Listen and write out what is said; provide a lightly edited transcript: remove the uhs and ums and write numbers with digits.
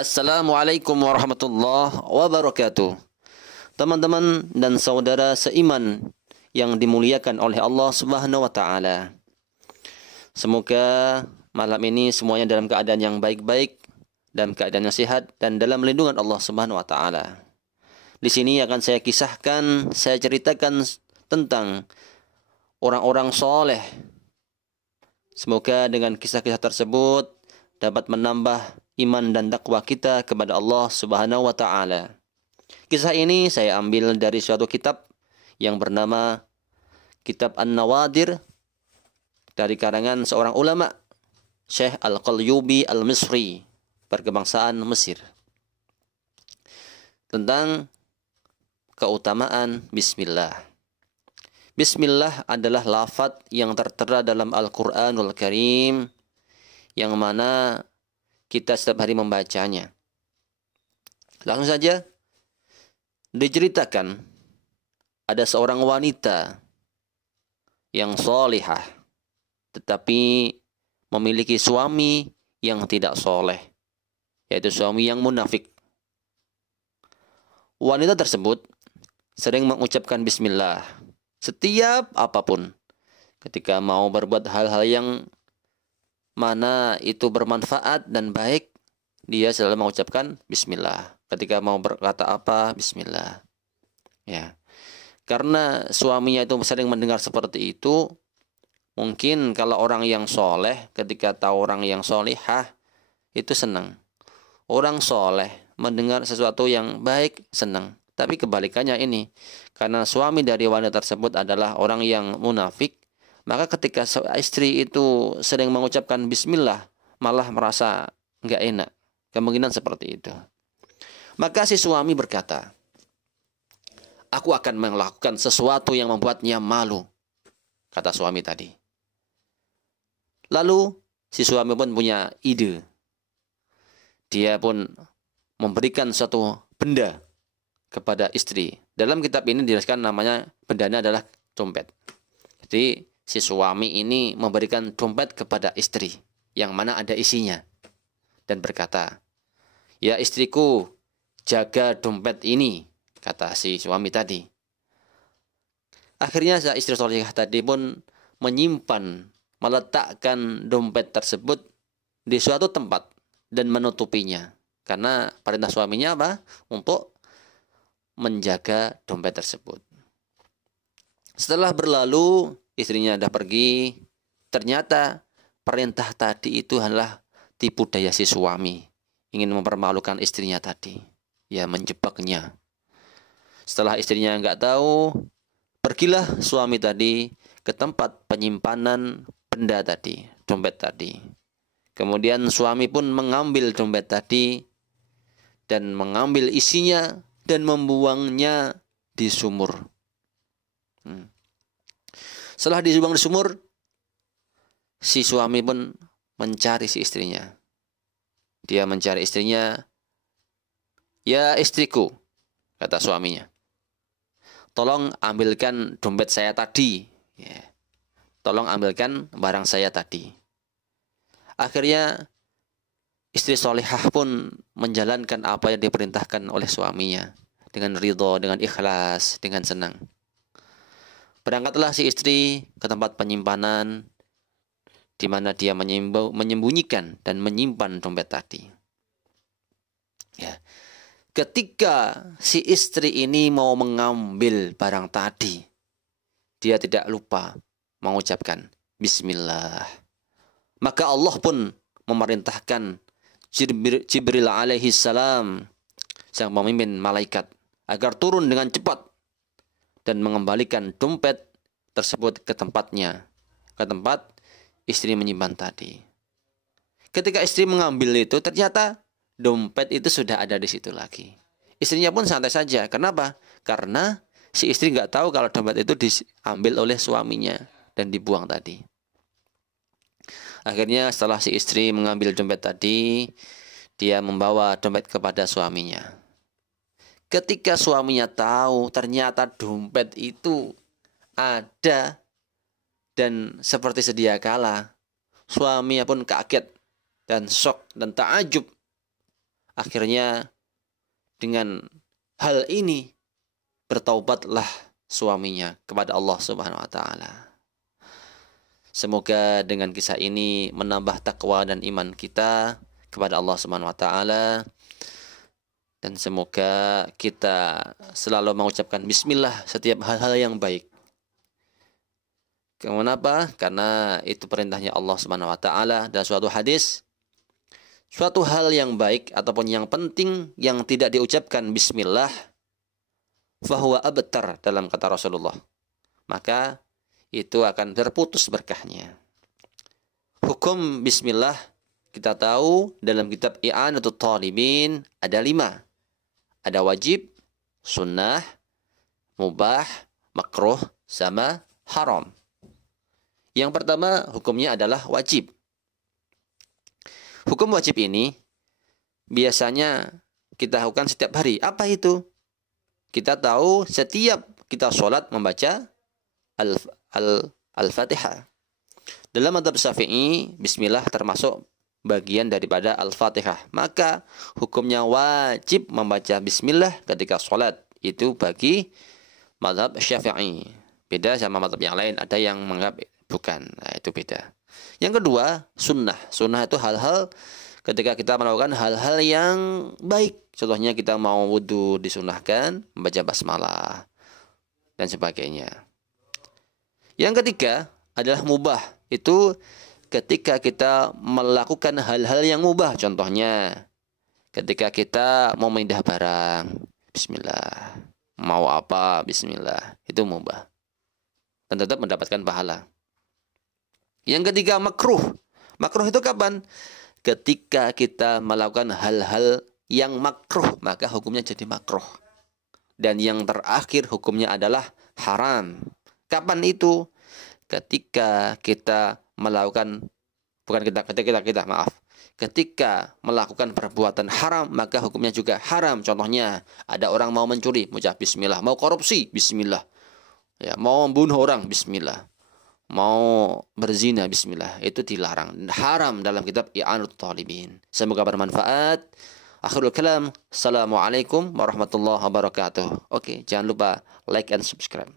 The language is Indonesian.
Assalamualaikum warahmatullahi wabarakatuh. Teman-teman dan saudara seiman yang dimuliakan oleh Allah Subhanahu wa taala. Semoga malam ini semuanya dalam keadaan yang baik-baik, dalam keadaan yang sehat dan dalam lindungan Allah Subhanahu wa taala. Di sini akan saya kisahkan, saya ceritakan tentang orang-orang soleh. Semoga dengan kisah-kisah tersebut dapat menambah iman dan takwa kita kepada Allah Subhanahu wa taala. Kisah ini saya ambil dari suatu kitab yang bernama Kitab An-Nawadir dari karangan seorang ulama, Syekh Al-Qalyubi Al-Misri, berkebangsaan Mesir. Tentang keutamaan bismillah. Bismillah adalah lafaz yang tertera dalam Al-Qur'anul Karim yang mana kita setiap hari membacanya. Langsung saja diceritakan ada seorang wanita yang solihah tetapi memiliki suami yang tidak soleh, yaitu suami yang munafik. Wanita tersebut sering mengucapkan bismillah setiap apapun, ketika mau berbuat hal-hal yang mana itu bermanfaat dan baik, dia selalu mengucapkan bismillah. Ketika mau berkata apa, bismillah. Ya. Karena suaminya itu sering mendengar seperti itu, mungkin kalau orang yang soleh, ketika tahu orang yang solihah, itu senang. Orang soleh mendengar sesuatu yang baik, senang. Tapi kebalikannya ini, karena suami dari wanita tersebut adalah orang yang munafik, maka ketika istri itu sering mengucapkan bismillah, malah merasa nggak enak. Kemungkinan seperti itu. Maka si suami berkata, aku akan melakukan sesuatu yang membuatnya malu, kata suami tadi. Lalu si suami pun punya ide. Dia pun memberikan suatu benda kepada istri. Dalam kitab ini dijelaskan namanya bendanya adalah dompet. Jadi si suami ini memberikan dompet kepada istri yang mana ada isinya dan berkata, ya istriku, jaga dompet ini, kata si suami tadi. Akhirnya si istri solehah tadi pun menyimpan, meletakkan dompet tersebut di suatu tempat dan menutupinya. Karena perintah suaminya apa? Untuk menjaga dompet tersebut. Setelah berlalu, istrinya sudah pergi, ternyata perintah tadi itu adalah tipu daya si suami. Ingin mempermalukan istrinya tadi. Ya, menjebaknya. Setelah istrinya nggak tahu, pergilah suami tadi ke tempat penyimpanan benda tadi, dompet tadi. Kemudian suami pun mengambil dompet tadi dan mengambil isinya dan membuangnya di sumur. Setelah dibuang di sumur, si suami pun mencari si istrinya. Dia mencari istrinya. Ya istriku, kata suaminya, tolong ambilkan dompet saya tadi. Ya. Tolong ambilkan barang saya tadi. Akhirnya istri solihah pun menjalankan apa yang diperintahkan oleh suaminya. Dengan ridho, dengan ikhlas, dengan senang. Berangkatlah si istri ke tempat penyimpanan di mana dia menyembunyikan dan menyimpan dompet tadi. Ya. Ketika si istri ini mau mengambil barang tadi, dia tidak lupa mengucapkan bismillah. Maka Allah pun memerintahkan Jibril alaihi salam, sang pemimpin malaikat, agar turun dengan cepat dan mengembalikan dompet tersebut ke tempatnya, ke tempat istri menyimpan tadi. Ketika istri mengambil itu, ternyata dompet itu sudah ada di situ lagi. Istrinya pun santai saja. Kenapa? Karena si istri nggak tahu kalau dompet itu diambil oleh suaminya dan dibuang tadi. Akhirnya setelah si istri mengambil dompet tadi, dia membawa dompet kepada suaminya. Ketika suaminya tahu ternyata dompet itu ada dan seperti sedia kala, suaminya pun kaget dan shock dan takjub. Akhirnya dengan hal ini bertaubatlah suaminya kepada Allah Subhanahu wa taala. Semoga dengan kisah ini menambah takwa dan iman kita kepada Allah Subhanahu wa taala, dan semoga kita selalu mengucapkan bismillah setiap hal-hal yang baik. Kenapa? Karena itu perintahnya Allah Subhanahu wa taala. Dan suatu hadis, suatu hal yang baik ataupun yang penting yang tidak diucapkan bismillah, fahuwa abtar, dalam kata Rasulullah, maka itu akan terputus berkahnya. Hukum bismillah kita tahu dalam kitab I'anatul Talibin ada 5. Ada wajib, sunnah, mubah, makruh, sama haram. Yang pertama hukumnya adalah wajib. Hukum wajib ini biasanya kita lakukan setiap hari. Apa itu? Kita tahu setiap kita sholat membaca Al-Fatihah. Dalam mazhab Syafi'i, bismillah termasuk bagian daripada Al-Fatihah. Maka hukumnya wajib membaca bismillah ketika sholat. Itu bagi mazhab Syafi'i. Beda sama mazhab yang lain. Ada yang menganggap bukan. Nah, itu beda. Yang kedua, sunnah. Sunnah itu hal-hal ketika kita melakukan hal-hal yang baik. Contohnya kita mau wudhu, disunahkan membaca basmalah dan sebagainya. Yang ketiga adalah mubah. Itu ketika kita melakukan hal-hal yang mubah. Contohnya ketika kita mau pindah barang, bismillah. Mau apa, bismillah. Itu mubah. Dan tetap mendapatkan pahala. Yang ketiga, makruh. Makruh itu kapan? Ketika kita melakukan hal-hal yang makruh, maka hukumnya jadi makruh. Dan yang terakhir hukumnya adalah haram. Kapan itu? Ketika kita melakukan, ketika melakukan perbuatan haram, maka hukumnya juga haram. Contohnya, ada orang mau mencuri, mengucap bismillah. Mau korupsi, bismillah. Ya, mau membunuh orang, bismillah. Mau berzina, bismillah. Itu dilarang, haram dalam kitab I'anatul Talibin. Semoga bermanfaat. Akhirul kalam, assalamualaikum warahmatullahi wabarakatuh. Oke, jangan lupa like and subscribe.